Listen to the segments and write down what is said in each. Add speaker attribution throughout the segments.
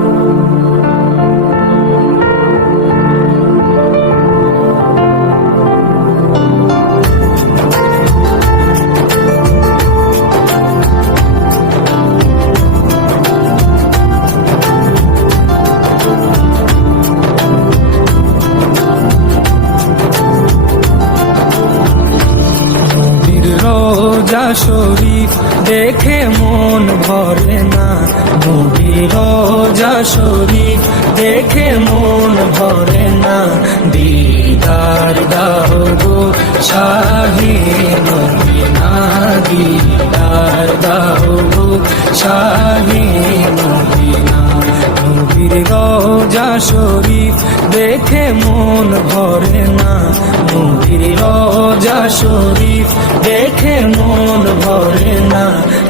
Speaker 1: Thank you. দেখে মন ভরে না। নবীর রোজা শরীফ দেখে মন ভরে না। দিদার দাও গো শাহি নবীনা দিদার দাও গো শাহি নবীনা নবীর রোজা শরীফ দেখে মন ভরে না। নবীর রোজা শরীফ দেখে মন ভরে না।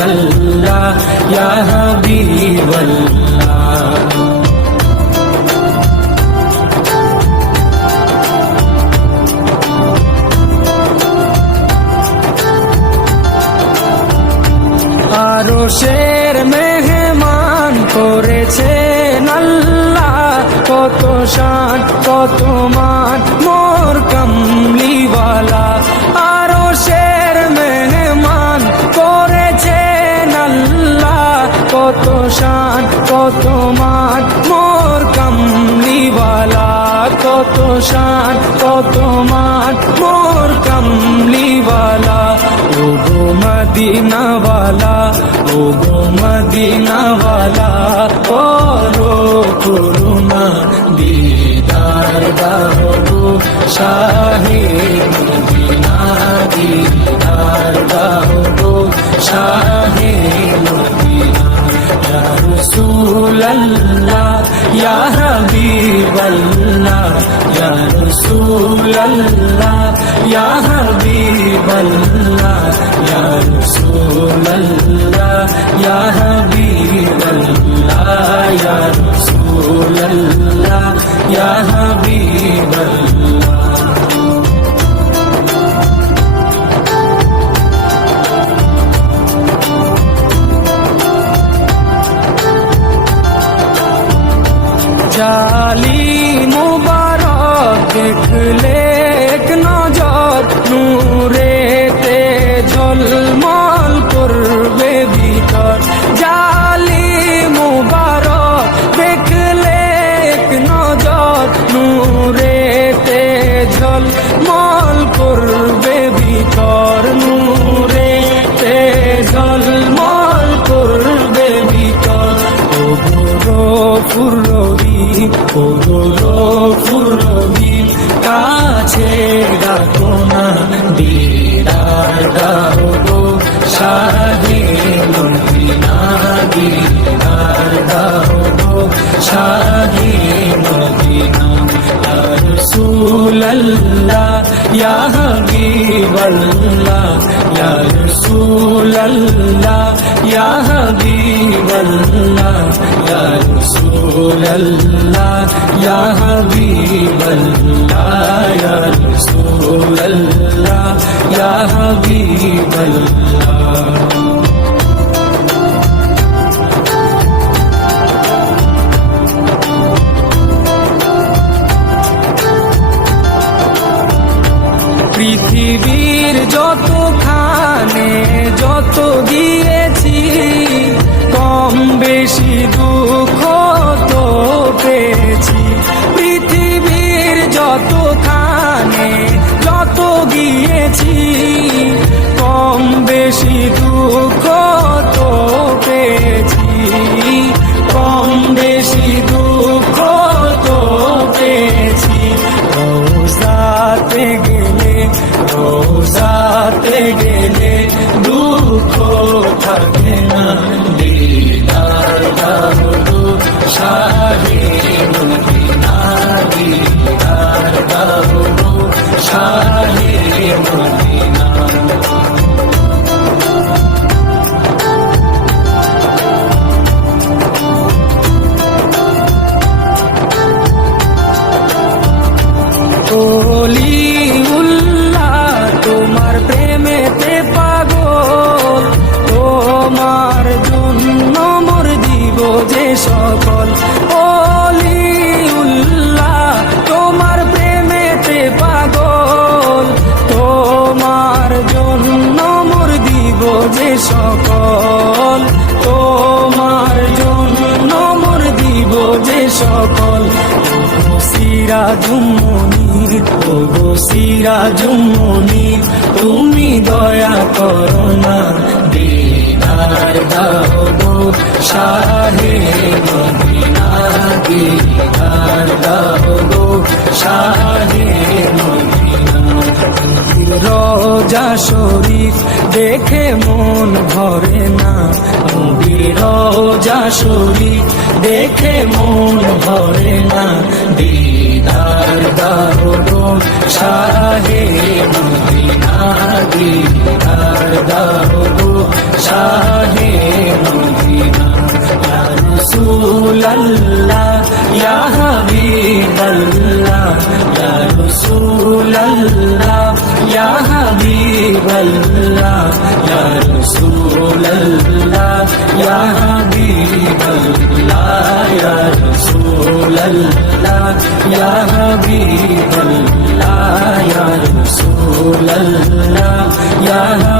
Speaker 1: রাসূলুল্লাহ ইয়া হাবিবাল্লাহ কত শান কত মান মোর কমলিওয়ালা। ও গো মদিনাওয়ালা, ও গো মদিনাওয়ালা, করো করুণা, দিদার দাও শাহে মদিনা, দিদার দাও শাহে মদিনা, ইয়া রাসূলুল্লাহ ইয়া হাবিবাল্লাহ ইয়া রাসূলুল্লাহ ইয়া হাবিবাল্লাহ ইয়া রাসূলুল্লাহ ইয়া হাবিবাল্লাহ জালি মুবারক দেখলে এক রাসূলুল্লাহ ইয়া হাবিবাল্লাহ ইয়া রাসূলুল্লাহ ইয়া হাবিবাল্লাহ ইয়া রাসূলুল্লাহ ইয়া হাবিবাল্লাহ ইয়া রাসূলুল্লাহ ইয়া পৃথিবীর যত খানে যত দিয়েছি কম বেশি দুঃখ তো পেয়েছি। পৃথিবীর যত খানে যত গিয়েছি, কম বেশি হারাতে গেলে দুঃখ থাকে না দিদার দাম সকল। অলিউল্লাহ, তোমার প্রেমেতে পাগল। তোমার জন্য মোর দিব যে সকল। তোমার জন্য মোর দিব যে সকল। সিরা জুমনি ও সিরা জুমনি তুমি দয়া করো না দিদার দাও শাহে মদিনা দিদার দাও শাহে মদিনা রোজা শরীফ দেখে মন ভরে না। রোজা শরীফ দেখে মন ভরে না। দিদার দারো শাহে মদিনা, দিদার দারো শাহে মদিনা ইয়া রাসূলাল্লাহ ইয়া হাবিবাল্লাহ ইয়া রাসূলাল্লাহ ইয়া হাবিবাল্লাহ ইয়া রাসূলাল্লাহ ইয়া হাবিবাল্লাহ ইয়া রাসূলাল্লাহ ইয়া হাবিবাল্লাহ ইয়া রাসূলাল্লাহ ইয়া